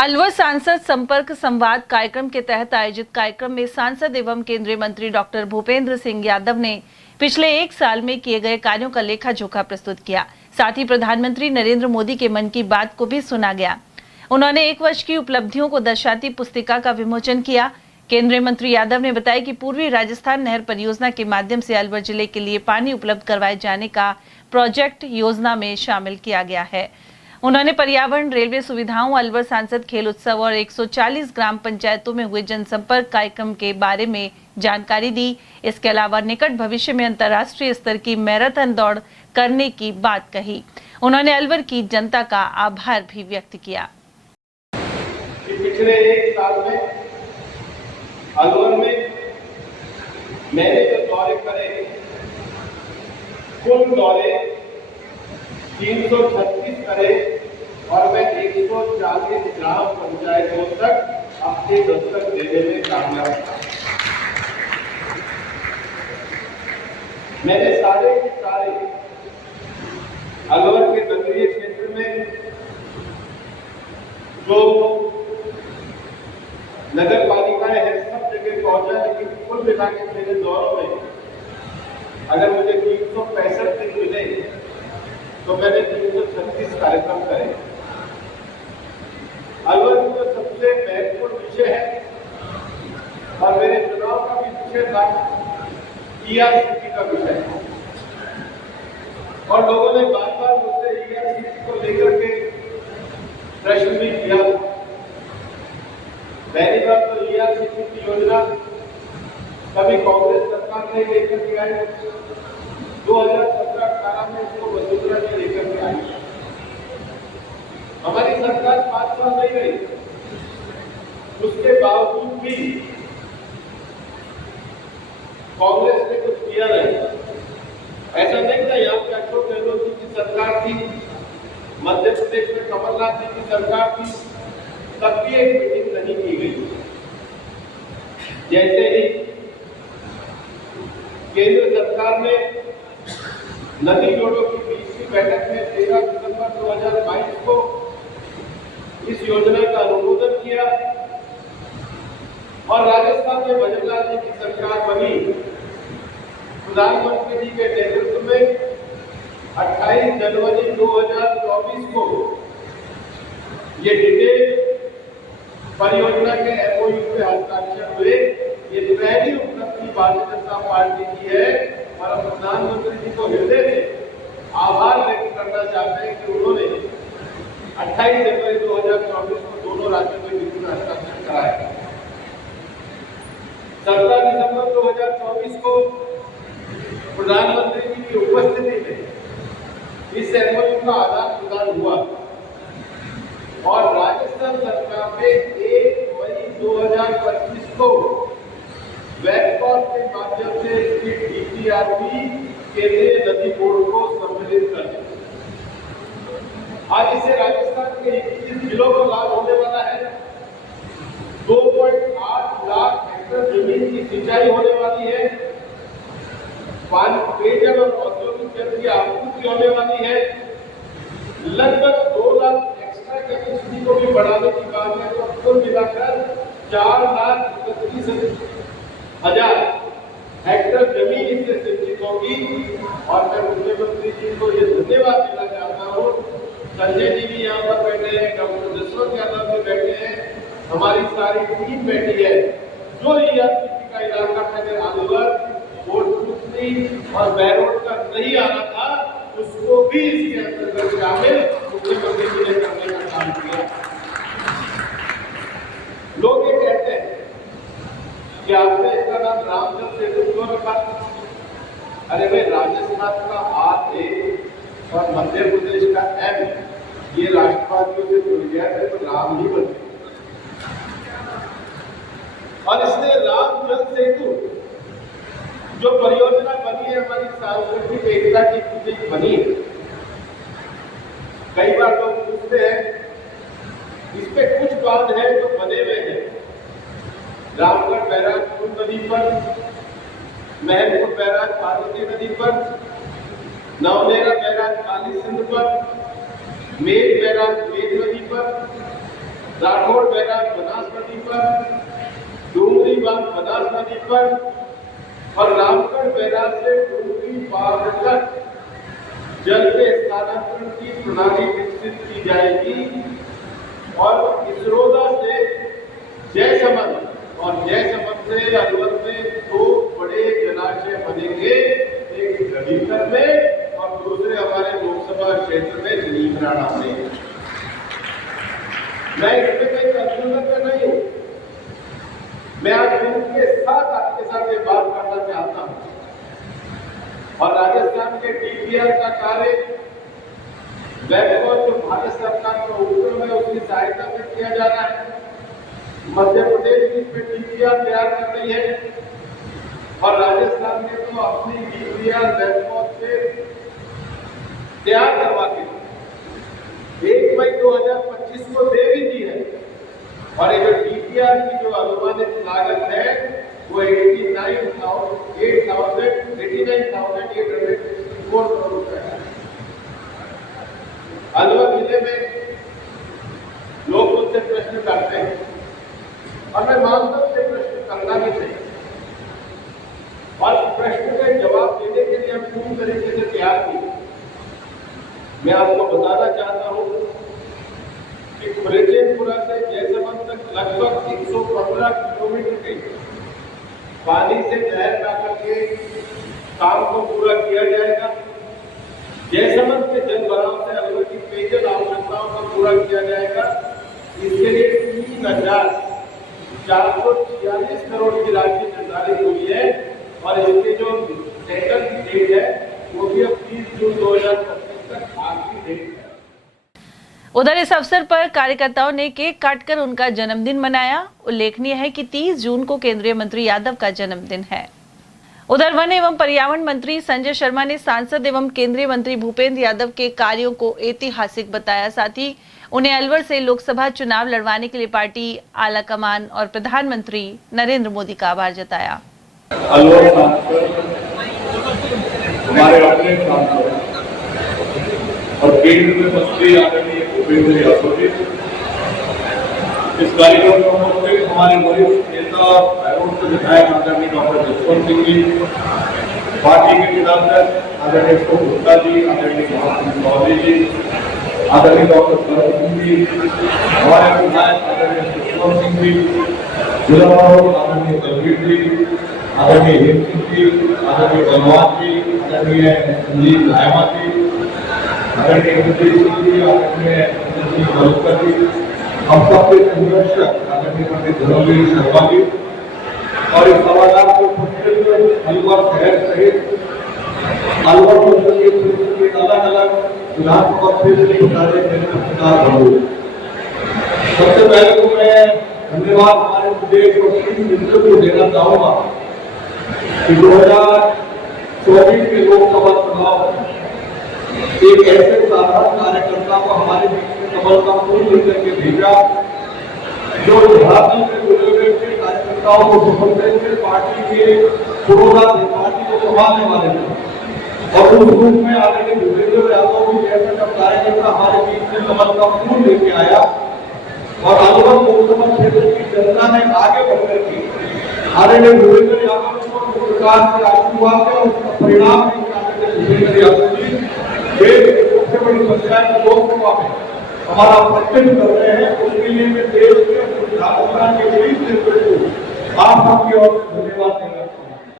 अलवर सांसद संपर्क संवाद कार्यक्रम के तहत आयोजित कार्यक्रम में सांसद एवं केंद्रीय मंत्री डॉक्टर भूपेंद्र सिंह यादव ने पिछले 1 साल में किए गए कार्यों का लेखा जोखा प्रस्तुत किया। साथ ही प्रधानमंत्री नरेंद्र मोदी के मन की बात को भी सुना गया। उन्होंने 1 वर्ष की उपलब्धियों को दर्शाती पुस्तिका का विमोचन किया। केंद्रीय मंत्री यादव ने बताया कि पूर्वी राजस्थान नहर परियोजना के माध्यम से अलवर जिले के लिए पानी उपलब्ध करवाए जाने का प्रोजेक्ट योजना में शामिल किया गया है। उन्होंने पर्यावरण, रेलवे सुविधाओं, अलवर सांसद खेल उत्सव और 140 ग्राम पंचायतों में हुए जनसंपर्क कार्यक्रम के बारे में जानकारी दी। इसके अलावा निकट भविष्य में अंतर्राष्ट्रीय स्तर की मैराथन दौड़ करने की बात कही। उन्होंने अलवर की जनता का आभार भी व्यक्त किया। पिछले 1 साल में अलवर में मैंने जो दौरे करे, कुल दौरे 336 करे और मैं 140 ग्राम पंचायतों तक अपने दस्तक देने में कामयाब था। मैंने सारे के सारे अलवर के नगरीय क्षेत्र में जो नगर पालिकाएं हैं सब जगह पहुंचा, लेकिन कुल मिला के मेरे दौरों में अगर मुझे 365 दिन मिले तो मैंने 336 कार्यक्रम करे। अलवर में जो सबसे महत्वपूर्ण विषय है और मेरे चुनाव का भी विषय था, ईआरसीटी का विषय है। और लोगों ने बार बार मुझसे ईआरसीटी को लेकर के प्रश्न भी किया। पहली बार तो ईआरसीटी की योजना कभी कांग्रेस सरकार ने लेकर के आई, 2017-18 में इसको वसुंधरा ने लेकर के आई। हमारी सरकार 5 साल नहीं रही, उसके बावजूद भी कांग्रेस ने कुछ किया नहीं। ऐसा नहीं था यहाँ पे अशोक गहलोत जी की सरकार थी, मध्य प्रदेश में कमलनाथ जी की सरकार थी, तब भी एक मीटिंग नहीं की गई। जैसे ही केंद्र सरकार ने नदी जोड़ों की 20वीं बैठक में 13 दिसंबर 2022 को इस योजना का अनुमोदन किया और राजस्थान में भजनलाल जी की सरकार बनी। प्रधानमंत्री जी के नेतृत्व में 28 जनवरी 2024 को ये डिटेल परियोजना के एमओयू पे हस्ताक्षर हुए। ये पहली उपलब्धि भारतीय जनता पार्टी की है और हम प्रधानमंत्री जी को हृदय से आभार व्यक्त करना चाहते हैं कि उन्होंने 28 जनवरी 2024 को दोनों राज्यों में बिल्कुल हस्ताक्षर कराया। 17 दिसंबर 2024 को प्रधानमंत्री जी की उपस्थिति में इस एमओयू का आदान प्रदान हुआ और राजस्थान सरकार ने 1 मई 2025 को वेबकॉस्ट के माध्यम से इसकी डीपीआरपी केंद्रीय नदी बोर्ड को सम्मिलित कर दिया। आज इससे राजस्थान के 21 जिलों को लाभ होने वाला है। 2.8 लाख हेक्टेयर जमीन की सिंचाई होने वाली है। पेयजल और औद्योगिक जल की आपूर्ति होने वाली है। लगभग 2 लाख एक्स्ट्रा कैपेसिटी को भी बढ़ाने की बात है, तो कुल मिलाकर 4,31,000 हेक्टेयर जमीन इससे सिंचित होगी। और मैं मुख्यमंत्री जी को ये धन्यवाद देना चाहता हूँ। संजय जी भी यहाँ पर बैठे हैं, डॉक्टर जसवंत यादव भी बैठे हैं, हमारी सारी टीम बैठी है। जो ईआरसीटी का इलाका पहले अलवर, कोटपुतली और बैरोड का नहीं आ रहा था, उसको भी इसके अंतर्गत शामिल मुख्यमंत्री जी ने करने का काम किया। लोग ये कहते हैं कि आपने इसका नाम रामजल सेतु क्यों रखा? अरे भाई, राजस्थान का आर ए और मध्य प्रदेश का एम, ये राष्ट्रवादियों से जुड़ गया है तो राम ही बन गया। और इसलिए रामजल सेतु जो परियोजना बनी है, हमारी सांस्कृतिक एकता की प्रतीक बनी है। कई बार लोग पूछते हैं इस पे कुछ बात है जो बने हुए हैं। रामगढ़ बैराज पूर्व नदी पर, महलपुर बैराज पार्वती नदी पर, नवनेरा बैराज काली सिंध पर, मेघ बैराज मेघ नदी पर, राठौड़ बैराज बनास नदी पर, डूंगरी बांध बनास नदी पर और रामगढ़ बैराज से डूंगरी बांध तक जल के स्थानांतरण की प्रणाली विकसित की जाएगी और इसरोदा से जयसमंद और जयसमंद से अलवर में 2 बड़े जलाशय बनेंगे, एक गढ़ीकर में और दूसरे हमारे लोकसभा क्षेत्र में नीमराणा में। मैं इसमें कोई कंफ्यूजन में नहीं हूं। मैं आज उनके साथ आपके साथ ये बात करना चाहता हूं और राजस्थान के डीपीआर का कार्य जो भारत सरकार का उपक्रम है उसकी सहायता से किया जा रहा है। मध्य प्रदेश की इसमें डीपीआर तैयार कर रही है और राजस्थान ने तो अपनी डीपीआर से तैयार करवा के 1 मई 2025 को दे भी दी है और ये डीपीआर की जो अनुमानित लागत है वो 89,864 करोड़ रुपए है। अलवर जिले में लोग मुझसे प्रश्न करते हैं और मैं मानता हूं कि प्रश्न करना भी चाहिए और प्रश्न का जवाब देने के लिए हम पूरी तरीके से तैयार किए। मैं आपको बताना चाहता हूं कि ब्रिजेनपुरा से जयसमंद तक लगभग 115 किलोमीटर के पानी से नहर ला करके काम को पूरा किया जाएगा। जयसमंद के जल भराव से अलवर की पेयजल आवश्यकताओं को पूरा किया जाएगा। इसके लिए 3,446 करोड़ की राशि निर्धारित हुई है और इसके जो टेंडर की डेट है वो भी अब 30 जून 2025 तक आखिरी डेट है। उधर इस अवसर पर कार्यकर्ताओं ने केक काटकर उनका जन्मदिन मनाया। उल्लेखनीय है कि 30 जून को केंद्रीय मंत्री यादव का जन्मदिन है। उधर वन एवं पर्यावरण मंत्री संजय शर्मा ने सांसद एवं केंद्रीय मंत्री भूपेंद्र यादव के कार्यों को ऐतिहासिक बताया। साथ ही उन्हें अलवर से लोकसभा चुनाव लड़वाने के लिए पार्टी आला कमान और प्रधानमंत्री नरेंद्र मोदी का आभार जताया। अलवर सांसद हमारे अपने सांसद और केंद्र में मंत्री आदरणीय भूपेंद्र यादव जी इस कार्यक्रम में उपस्थित हमारे वरिष्ठ नेता भैरोड से विधायक आदरणीय डॉक्टर जसवंत सिंह जी, पार्टी के विधायक आदरणीय अशोक गुप्ता जी, आदरणीय चौधरी जी, आदरणीय डॉक्टर शरद सिंह जी, हमारे विधायक आदरणीय जसवंत सिंह जी, जिला आदरणीय बलवीर जी, आदरणीय हेम सिंह जी, आदरणीय बलवान जी, आदरणीय संजीव लायमा जी, आदरणीय सिंह जी, आदरणीय बलकर जी, हम सबके संरक्षक आदरणीय पंडित धर्मवीर शर्मा जी और इस सभागार को उपस्थित अलवर शहर सहित अलवर संसदीय क्षेत्र के अलग-अलग विधानसभा क्षेत्र के कार्यकर्ता। सबसे पहले तो मैं धन्यवाद हमारे प्रदेश और केंद्र को देना चाहूंगा कि 2024 के लोकसभा चुनाव एक ऐसे साधारण कार्यकर्ता को हमारे बीच में कमल का फूल लेकर के भेजा जो झारखंड से जुड़े हुए कार्यकर्ताओं को समझते हुए पार्टी के पुरोधा पार्टी को संभालने वाले थे और उस रूप में आदरणीय भूपेंद्र यादव जी जैसा जब कार्यकर्ता हमारे बीच में कमल का फूल लेके आया और अलवर लोकसभा क्षेत्र की जनता ने आगे बढ़कर की आदरणीय भूपेंद्र यादव को सरकार के आशीर्वाद है उसका परिणाम भूपेंद्र यादव जी सबसे बड़ी पंचायत लोकसभा में हमारा प्रत्यक्ष कर रहे हैं। उसके लिए मैं देश के राजस्थान के 20 नेतृत्व को आप सबकी ओर से धन्यवाद देना